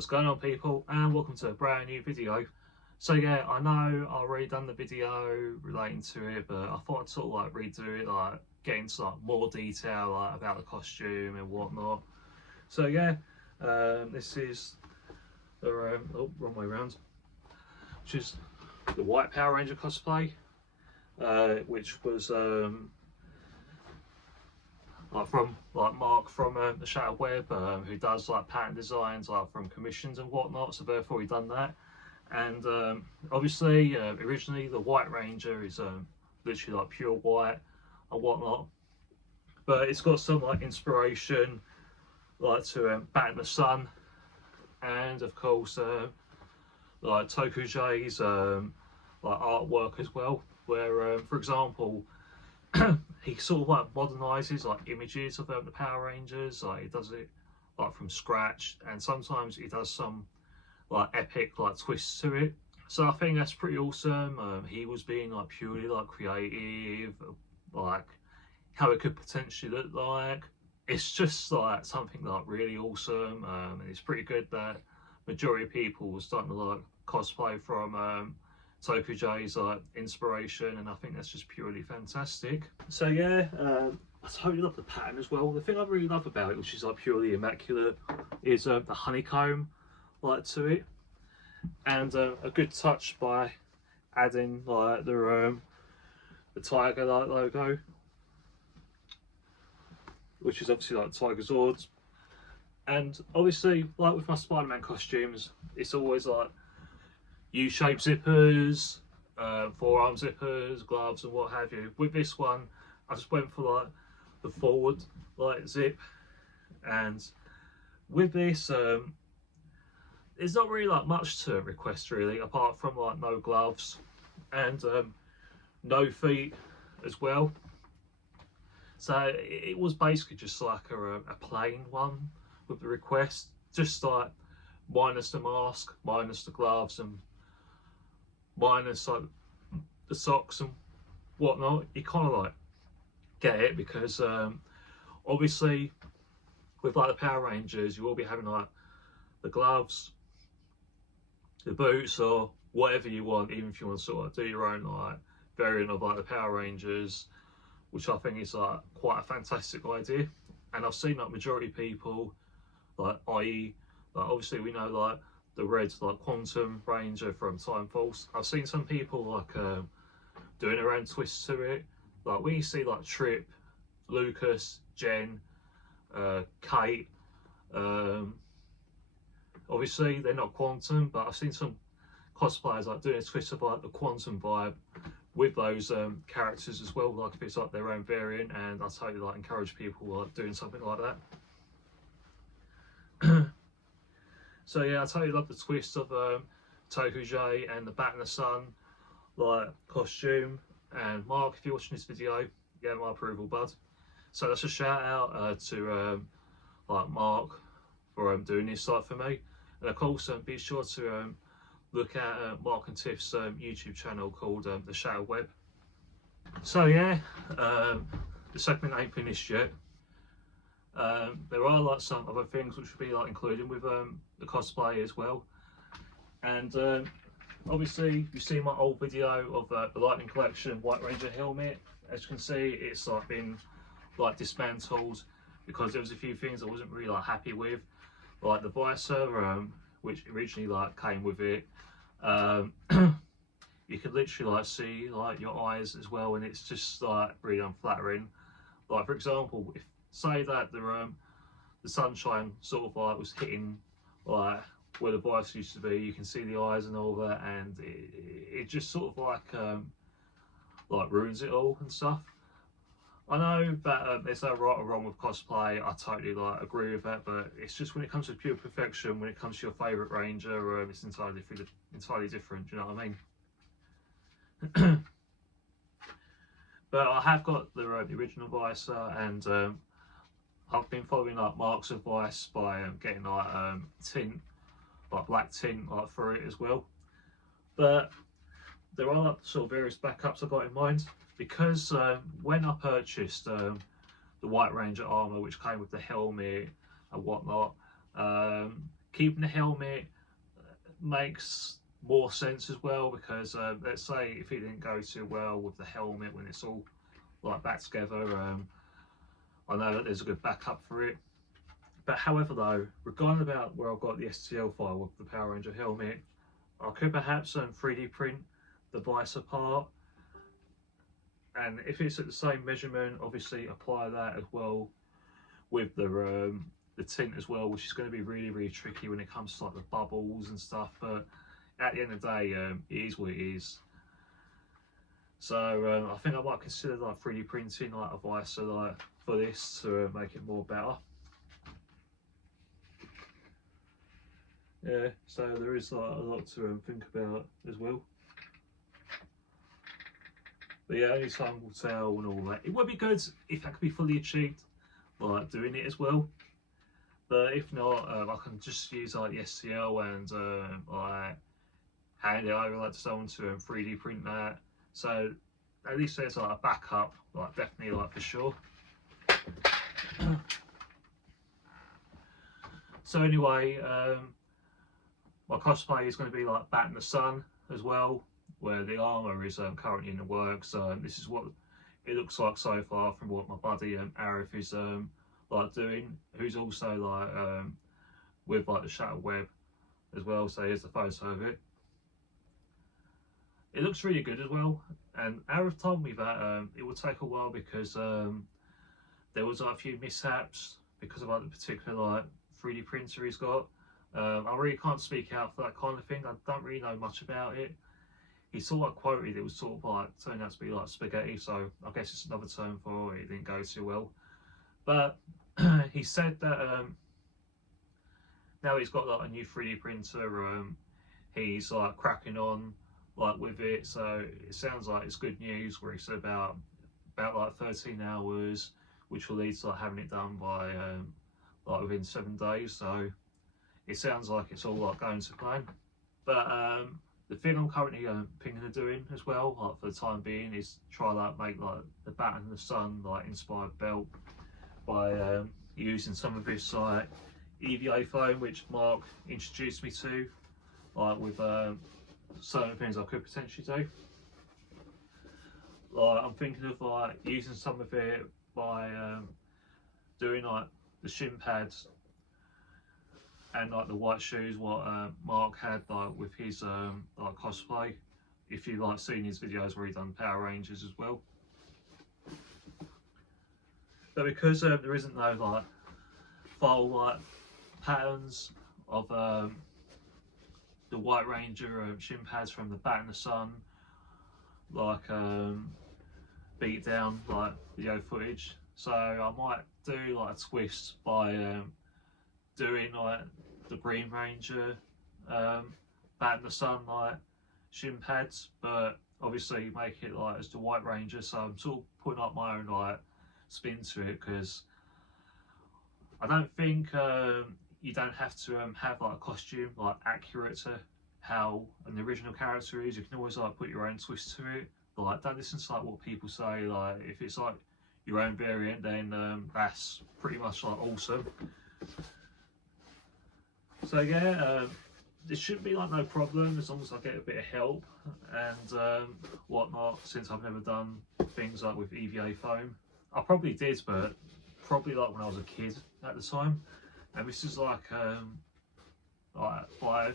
What's going on, people, and welcome to a brand new video. So yeah, I know I've already done the video relating to it, but I thought I'd sort of like redo it, like get into like more detail like about the costume and whatnot. So yeah, this is the oh, wrong way around, which is the White Power Ranger cosplay, which was like from like Marc from the Shadow Web, who does like pattern designs like from commissions and whatnot, so therefore we done that. And obviously originally the White Ranger is literally like pure white and whatnot, but it's got some like inspiration like to Batinthesun, and of course like tokujay's like artwork as well, where for example he sort of like modernizes like images of the Power Rangers. Like he does it like from scratch, and sometimes he does some like epic like twists to it. So I think that's pretty awesome. He was being like purely like creative, like how it could potentially look like. It's just like something like really awesome, and it's pretty good that majority of people were starting to like cosplay from tokujay's like inspiration, and I think that's just purely fantastic. So yeah, I totally love the pattern as well. The thing I really love about it, which is like purely immaculate, is the honeycomb like to it, and a good touch by adding like the tiger like logo, which is obviously like Tiger Zords. And obviously, like with my Spider-Man costumes, it's always like U-shaped zippers, forearm zippers, gloves and what have you. With this one, I just went for like the forward like zip, and with this there's not really like much to request really, apart from like no gloves and no feet as well. So it was basically just like a plain one with the request, just like minus the mask, minus the gloves, and minus like the socks and whatnot. You kind of like get it, because obviously with like the Power Rangers you will be having like the gloves, the boots, or whatever you want, even if you want to sort of do your own like variant of like the Power Rangers, which I think is like quite a fantastic idea. And I've seen like majority of people, like i.e. like obviously we know like the red like Quantum Ranger from Time Force. I've seen some people like doing their own twists to it. Like when you see like Trip, Lucas, Jen, Kate, obviously they're not Quantum, but I've seen some cosplayers like doing a twist of like the Quantum vibe with those characters as well, like if it's like their own variant. And I totally like encourage people like doing something like that. So yeah, I totally love the twist of tokujay and the Batinthesun like costume. And Marc, if you're watching this video, get my approval, bud. So that's a shout out to like Marc for doing this site for me. And of course be sure to look at Marc and Tiff's YouTube channel called The Shadow Web. So yeah, the segment ain't finished yet. There are like some other things which will be like included with the cosplay as well. And obviously you've seen my old video of the Lightning Collection White Ranger helmet. As you can see, it's like been like dismantled because there was a few things I wasn't really like happy with, like the visor, which originally like came with it. You could literally like see like your eyes as well, and it's just like really unflattering. Like for example, if say that the sunshine sort of like was hitting like where the visor used to be, you can see the eyes and all that, and it just sort of like ruins it all and stuff. I know that there's no right or wrong with cosplay. I totally like agree with that, but it's just when it comes to pure perfection, when it comes to your favourite Ranger, it's entirely different. Do you know what I mean? But I have got the original visor, and I've been following like Marc's advice by getting like tint, like black tint, like for it as well. But there are like sort of various backups I've got in mind, because when I purchased the White Ranger armor, which came with the helmet and whatnot, keeping the helmet makes more sense as well, because let's say if it didn't go too well with the helmet when it's all like back together, I know that there's a good backup for it. But however though, regarding about where I've got the STL file with the Power Ranger helmet, I could perhaps 3D print the visor part, and if it's at the same measurement, obviously apply that as well with the tint as well, which is going to be really tricky when it comes to like the bubbles and stuff. But at the end of the day, it is what it is. So I think I might consider like 3D printing like a visor like for this to make it more better. Yeah, so there is like a lot to think about as well. But yeah, only time will tell and all that. It would be good if that could be fully achieved, like doing it as well. But if not, I can just use like the STL and like hand it over like to someone to 3D print that. So at least there's like a backup, like definitely like for sure. So anyway, my cosplay is going to be like Batinthesun as well, where the armour is currently in the works. This is what it looks like so far from what my buddy Arif is like doing, who's also like with like the Shadow Web as well. So here's the photo of it. It looks really good as well, and Arif told me that it would take a while because there was like, a few mishaps because of like the particular like 3D printer he's got. I really can't speak out for that kind of thing. I don't really know much about it. He sort of like quoted it was sort of like turned out to be like spaghetti, so I guess it's another term for it. It didn't go too well. But he said that now he's got like a new 3D printer. He's like cracking on like with it, so it sounds like it's good news. Where he said about like 13 hours, which will lead to like having it done by like within 7 days. So it sounds like it's all like going to plan. But the thing I'm currently thinking of doing as well, like for the time being, is try like make like the Batinthesun like inspired belt by using some of this like EVA foam which Marc introduced me to, like with certain things I could potentially do. Like I'm thinking of like using some of it by doing like the shin pads and like the white shoes what Marc had like with his like cosplay. If you like seen his videos where he done Power Rangers as well. But because there isn't no like full like patterns of the White Ranger shin pads from the Batinthesun, like beat down like video footage, so I might do like a twist by doing like the Green Ranger Batinthesun like shin pads, but obviously make it like as the White Ranger. So I'm sort of putting up my own like spin to it, because I don't think you don't have to have like a costume like accurate to how an original character is. You can always like put your own twist to it. But like don't listen to like what people say. Like if it's like your own variant, then that's pretty much like awesome. So yeah, this shouldn't be like no problem as long as I get a bit of help and whatnot, since I've never done things like with EVA foam. I probably did, but probably like when I was a kid at the time. And this is like 5mm,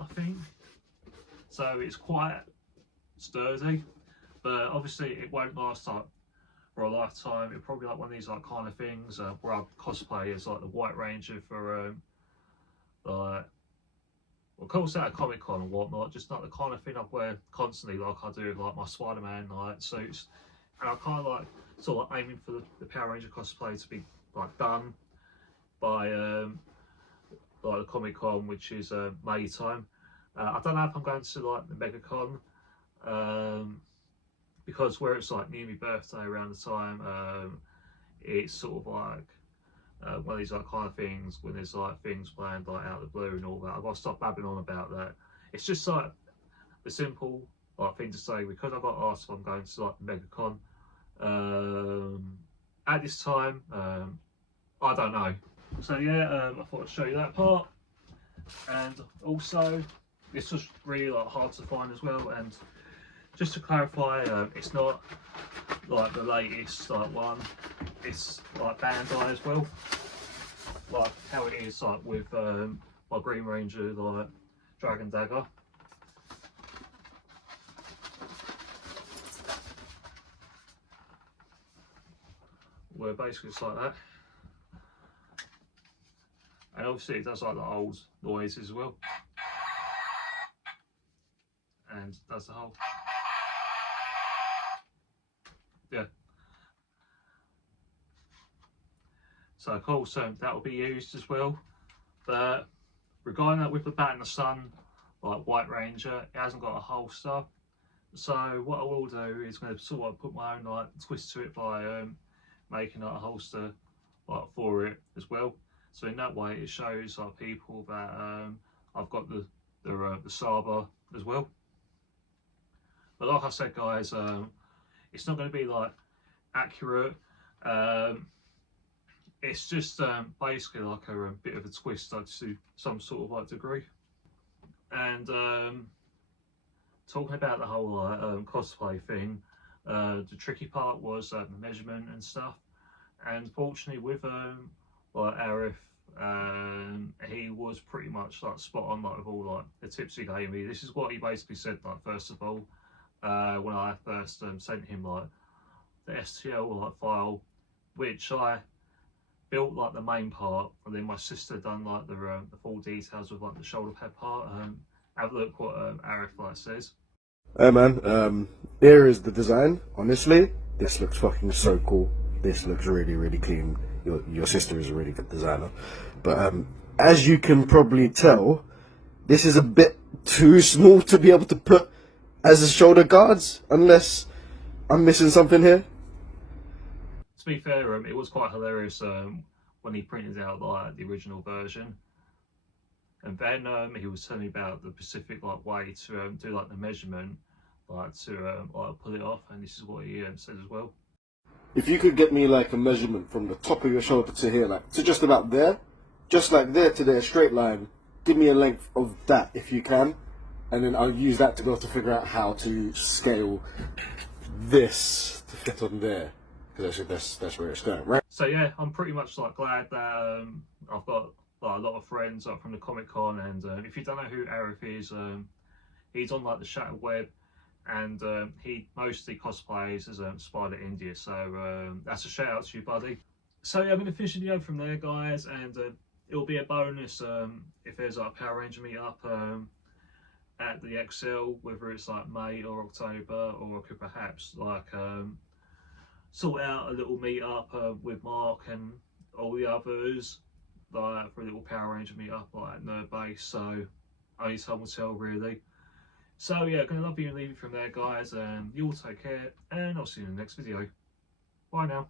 I think. So it's quite sturdy, but obviously it won't last like for a lifetime. It's probably like one of these like kind of things where I cosplay as like the White Ranger for like, of course at a Comic Con and whatnot, just not the kind of thing I wear constantly like I do with like my Spider-Man like suits. And I kind of like sort of aiming for the Power Ranger cosplay to be like done by like the Comic Con, which is May time. I don't know if I'm going to like the MegaCon, because where it's like near my birthday around the time, it's sort of like one of these like kind of things when there's like things planned like out of the blue and all that. I've got to stop babbling on about that. It's just like the simple like thing to say, because I got asked if I'm going to like the MegaCon. At this time, I don't know. So yeah, I thought I'd show you that part, and also this was really like hard to find as well. And just to clarify, it's not like the latest like one. It's like Bandai as well, like how it is like with my Green Ranger like Dragon Dagger. Where basically it's like that, and obviously it does like the old noises as well, and does the whole, yeah. So of course that will be used as well. But regarding that with the batinthesun, like White Ranger, it hasn't got a holster. So what I will do is going to sort of put my own like twist to it by making like a holster like for it as well. So in that way it shows like people that I've got the Saba as well. But like I said guys, it's not going to be like accurate. It's just basically like a bit of a twist to some sort of like degree. And talking about the whole like cosplay thing, the tricky part was the measurement and stuff. And fortunately with like Arif, he was pretty much like spot on like with all like the tips he gave me. This is what he basically said like first of all, when I first sent him like the STL like file, which I built like the main part, and then my sister done like the full details of like the shoulder pad part. Have a look what Arif like says. Hey man, here is the design. Honestly, this looks fucking so cool. This looks really, really clean. Your sister is a really good designer. But as you can probably tell, this is a bit too small to be able to put as a shoulder guards, unless I'm missing something here. To be fair, it was quite hilarious when he printed out like the original version, and then he was telling me about the specific like way to do like the measurement, like to like pull it off, and this is what he said as well. If you could get me like a measurement from the top of your shoulder to here, like to just about there, just like there to there, straight line, give me a length of that if you can, and then I'll use that to be able to figure out how to scale this to fit on there. Because that's where it's going, right? So yeah, I'm pretty much like glad that I've got like a lot of friends like from the Comic-Con, and if you don't know who Arif is, he's on like the Shattered Web, and he mostly cosplays as Spider India. So that's a shout out to you, buddy. So yeah, I'm gonna finish the video from there, guys, and it'll be a bonus if there's like a Power Ranger meetup at the XL, whether it's like May or October, or I could perhaps like sort out a little meet up with Marc and all the others, like for a little Power Ranger meet up like at Nerd Base. So only time will tell really. So yeah, gonna love you and leave you from there, guys, and you all take care, and I'll see you in the next video. Bye now.